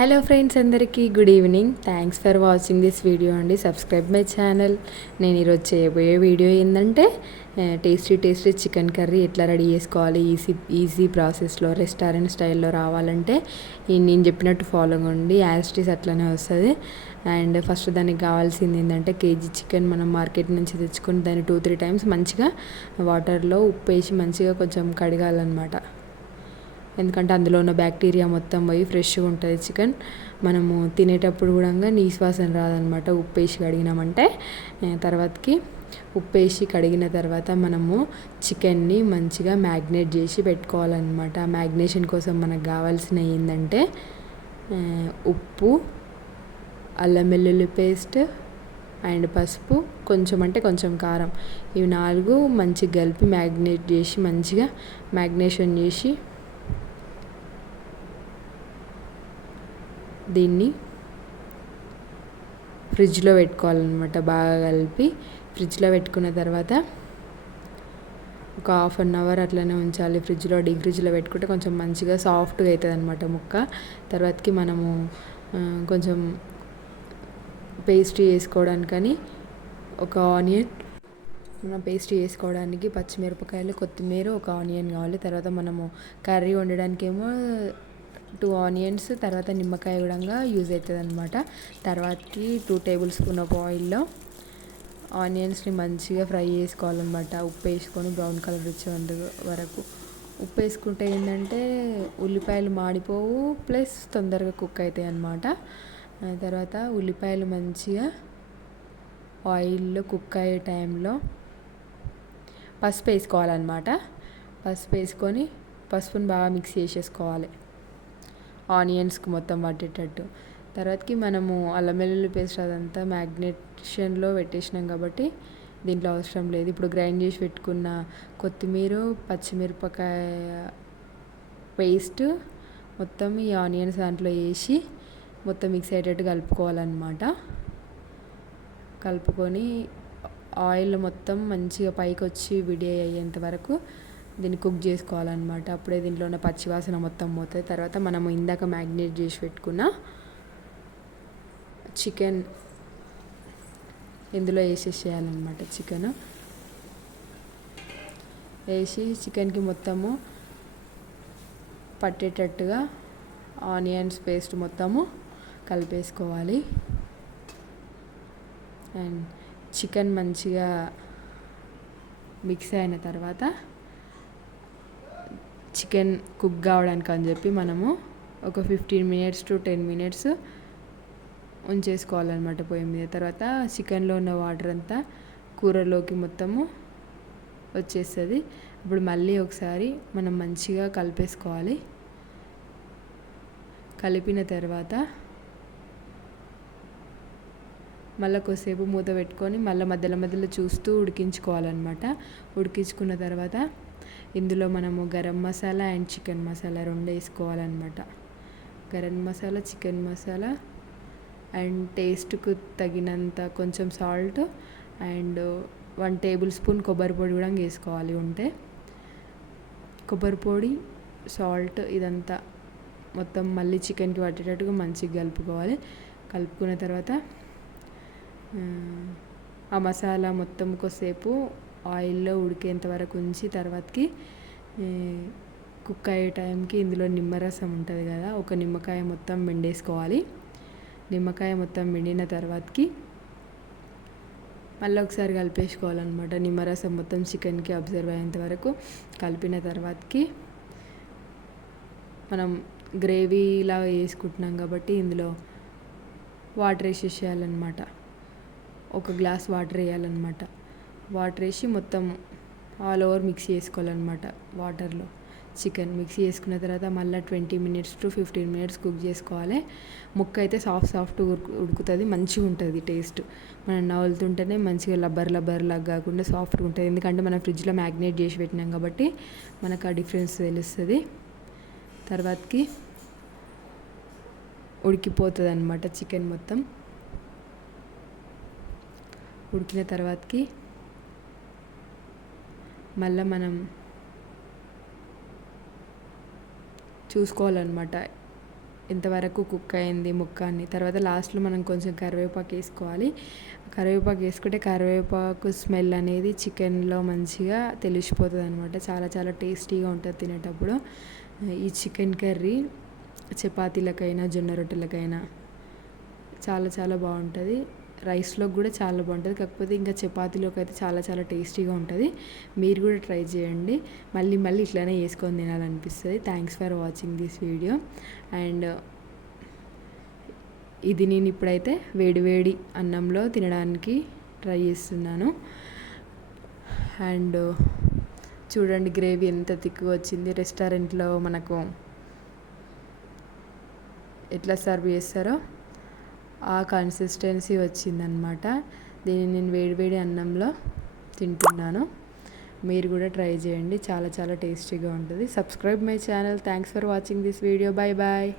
Hello friends అందరికీ good evening. Thanks for watching this video అండి. Subscribe my channel నేను ఈరోజు చేయబోయే వీడియో ఏంటంటే టేస్టీ టేస్టీ చికెన్ కర్రీ ఎట్లా రెడీ చేసుకోవాలి ఈజీ ఈజీ ప్రాసెస్లో రెస్టారెంట్ స్టైల్లో రావాలంటే నేను చెప్పినట్టు ఫాలో అవ్వండి యాస్టీస్ అట్లనే వస్తుంది. అండ్ ఫస్ట్ దానికి కావాల్సింది ఏంటంటే కేజీ చికెన్ మనం మార్కెట్ నుంచి తెచ్చుకొని దాన్ని టూ త్రీ టైమ్స్ మంచిగా వాటర్లో ఉప్పు వేసి మంచిగా కొంచెం కడగాలన్నమాట. ఎందుకంటే అందులో ఉన్న బ్యాక్టీరియా మొత్తం పోయి ఫ్రెష్గా ఉంటుంది చికెన్. మనము తినేటప్పుడు కూడా నీశ్వాసన రాదనమాట. ఉప్పు వేసి కడిగినామంటే తర్వాతకి ఉప్పు వేసి కడిగిన తర్వాత మనము చికెన్ని మంచిగా మ్యాగ్నేట్ చేసి పెట్టుకోవాలన్నమాట మ్యాగ్నేషన్ కోసం మనకు కావాల్సిన ఏంటంటే ఉప్పు అల్లం వెల్లుల్లి పేస్ట్ అండ్ పసుపు కొంచెం అంటే కొంచెం కారం. ఇవి నాలుగు మంచిగా కలిపి మ్యాగ్నేట్ చేసి మంచిగా మ్యాగ్నేషన్ చేసి దీన్ని ఫ్రిడ్జ్లో పెట్టుకోవాలన్నమాట బాగా కలిపి. ఫ్రిడ్జ్లో పెట్టుకున్న తర్వాత ఒక హాఫ్ అన్ అవర్ అట్లనే ఉంచాలి. ఫ్రిడ్జ్లో డీ ఫ్రిడ్జ్లో పెట్టుకుంటే కొంచెం మంచిగా సాఫ్ట్గా అవుతుంది అనమాట ముక్క. తర్వాతకి మనము కొంచెం పేస్ట్రీ వేసుకోవడానికని ఒక ఆనియన్ మనం పేస్ట్ చేసుకోవడానికి పచ్చిమిరపకాయలు కొత్తిమీర ఒక ఆనియన్ కావాలి. తర్వాత మనము కర్రీ వండడానికి ఏమో టూ ఆనియన్స్ తర్వాత నిమ్మకాయ కూడా యూజ్ అవుతుంది అనమాట తర్వాతకి టూ టేబుల్ స్పూన్ ఆఫ్ ఆయిల్లో ఆనియన్స్ని మంచిగా ఫ్రై చేసుకోవాలన్నమాట. ఉప్పు వేసుకొని బ్రౌన్ కలర్ వచ్చేంత వరకు. ఉప్పు వేసుకుంటే ఏంటంటే ఉల్లిపాయలు మాడిపోవు ప్లస్ తొందరగా కుక్ అవుతాయి అన్నమాట తర్వాత ఉల్లిపాయలు మంచిగా ఆయిల్లో కుక్ అయ్యే టైంలో పసుపు వేసుకోవాలన్నమాట. పసుపు వేసుకొని పసుపుని బాగా మిక్స్ చేసేసుకోవాలి. ఆనియన్స్కి మొత్తం పట్టేటట్టు. తర్వాతకి మనము అల్లం వెల్లుల్లి పేస్ట్ అదంతా మ్యాగ్నేషన్లో పెట్టేసినాం కాబట్టి దీంట్లో అవసరం లేదు. ఇప్పుడు గ్రైండ్ చేసి పెట్టుకున్న కొత్తిమీర పచ్చిమిరపకాయ పేస్ట్ మొత్తం ఈ ఆనియన్స్ దాంట్లో వేసి మొత్తం మిక్స్ అయ్యేటట్టు కలుపుకోవాలన్నమాట. కలుపుకొని ఆయిల్ మొత్తం మంచిగా పైకి వచ్చి విడి అయ్యేంత వరకు దీన్ని కుక్ చేసుకోవాలన్నమాట. అప్పుడే దీంట్లో ఉన్న పచ్చివాసన మొత్తం పోతుంది. తర్వాత మనము ఇందాక మ్యాగ్నేట్ చేసి పెట్టుకున్న చికెన్ ఇందులో వేసేసేయాలన్నమాట చికెన్ వేసి చికెన్కి మొత్తము పట్టేటట్టుగా ఆనియన్స్ పేస్ట్ మొత్తము కలిపేసుకోవాలి. అండ్ చికెన్ మంచిగా మిక్స్ అయిన తర్వాత చికెన్ కుక్ కావడానికి అని చెప్పి మనము ఒక fifteen minutes to ten minutes ఉంచేసుకోవాలన్నమాట పొయ్యి మీద. తర్వాత చికెన్లో ఉన్న వాటర్ అంతా కూరలోకి మొత్తము వచ్చేస్తుంది. ఇప్పుడు మళ్ళీ ఒకసారి మనం మంచిగా కలిపేసుకోవాలి. కలిపిన తర్వాత మళ్ళీ కొద్దిసేపు మూత పెట్టుకొని మళ్ళీ మధ్యలో మధ్యలో చూస్తూ ఉడికించుకోవాలన్నమాట. ఉడికించుకున్న తర్వాత ఇందులో మనము గరం మసాలా అండ్ చికెన్ మసాలా రెండు వేసుకోవాలన్నమాట. గరం మసాలా చికెన్ మసాలా అండ్ టేస్ట్కు తగినంత కొంచెం salt and one tablespoon కొబ్బరి పొడి కూడా వేసుకోవాలి ఉంటే. కొబ్బరి పొడి సాల్ట్ ఇదంతా మొత్తం మళ్ళీ చికెన్కి పట్టేటట్టుగా మంచిగా కలుపుకోవాలి. కలుపుకున్న తర్వాత ఆ మసాలా మొత్తం కొద్దిసేపు ఆయిల్లో ఉడికేంత వరకు ఉంచి తర్వాతకి కుక్ అయ్యే టైంకి ఇందులో నిమ్మరసం ఉంటుంది కదా ఒక నిమ్మకాయ మొత్తం పిండేసుకోవాలి. నిమ్మకాయ మొత్తం పిండిన తర్వాతకి మళ్ళీ ఒకసారి కలిపేసుకోవాలన్నమాట. నిమ్మరసం మొత్తం చికెన్కి అబ్జర్వ్ అయ్యేంత వరకు కలిపిన తర్వాతకి మనం గ్రేవీలా వేసుకుంటున్నాం కాబట్టి ఇందులో వాటర్ వేసేసేయాలన్నమాట. ఒక గ్లాస్ వాటర్ వేయాలన్నమాట. వాటర్ వేసి మొత్తం ఆల్ ఓవర్ మిక్స్ చేసుకోవాలన్నమాట వాటర్లో. చికెన్ మిక్సీ చేసుకున్న తర్వాత మళ్ళీ twenty minutes to fifteen minutes cook చేసుకోవాలి. ముక్క అయితే సాఫ్ట్ సాఫ్ట్ ఉడుకుతుంది మంచిగా ఉంటుంది టేస్ట్. మనం నవలుతుంటేనే మంచిగా లబ్బర్ లబ్బర్ లాగా కాకుండా సాఫ్ట్గా ఉంటుంది. ఎందుకంటే మనం ఫ్రిడ్జ్లో మ్యాగ్నేట్ చేసి పెట్టినాం కాబట్టి మనకు ఆ డిఫరెన్స్ తెలుస్తుంది. తర్వాతకి ఉడికిపోతుంది అనమాట చికెన్ మొత్తం. ఉడికిన తర్వాతకి మళ్ళీ మనం చూసుకోవాలన్నమాట. ఎంతవరకు కుక్ అయింది ముక్కని. తర్వాత లాస్ట్లో మనం కొంచెం కరివేపాకు వేసుకోవాలి. కరివేపాకు వేసుకుంటే కరివేపాకు స్మెల్ అనేది చికెన్లో మంచిగా తెలిసిపోతుంది అనమాట చాలా చాలా టేస్టీగా ఉంటుంది తినేటప్పుడు. ఈ చికెన్ కర్రీ చపాతీలకైనా జొన్న రొట్టెలకైనా చాలా చాలా బాగుంటుంది. రైస్లో కూడా చాలా బాగుంటుంది. కాకపోతే ఇంకా చపాతీలోకి అయితే చాలా చాలా టేస్టీగా ఉంటుంది. మీరు కూడా ట్రై చేయండి. మళ్ళీ మళ్ళీ ఇట్లానే వేసుకొని తినాలనిపిస్తుంది. Thanks for watching this video and ఇది నేను ఇప్పుడైతే వేడివేడి అన్నంలో తినడానికి ట్రై చేస్తున్నాను. అండ్ చూడండి గ్రేవీ ఎంత తిక్కుగా వచ్చింది. రెస్టారెంట్లో మనకు ఎట్లా సర్వ్ చేస్తారో ఆ కన్సిస్టెన్సీ వచ్చిందనమాట. దీన్ని నేను వేడివేడి అన్నంలో తింటున్నాను. మీరు కూడా ట్రై చేయండి. చాలా చాలా టేస్టీగా ఉంటుంది. Subscribe my channel thanks for watching this video bye bye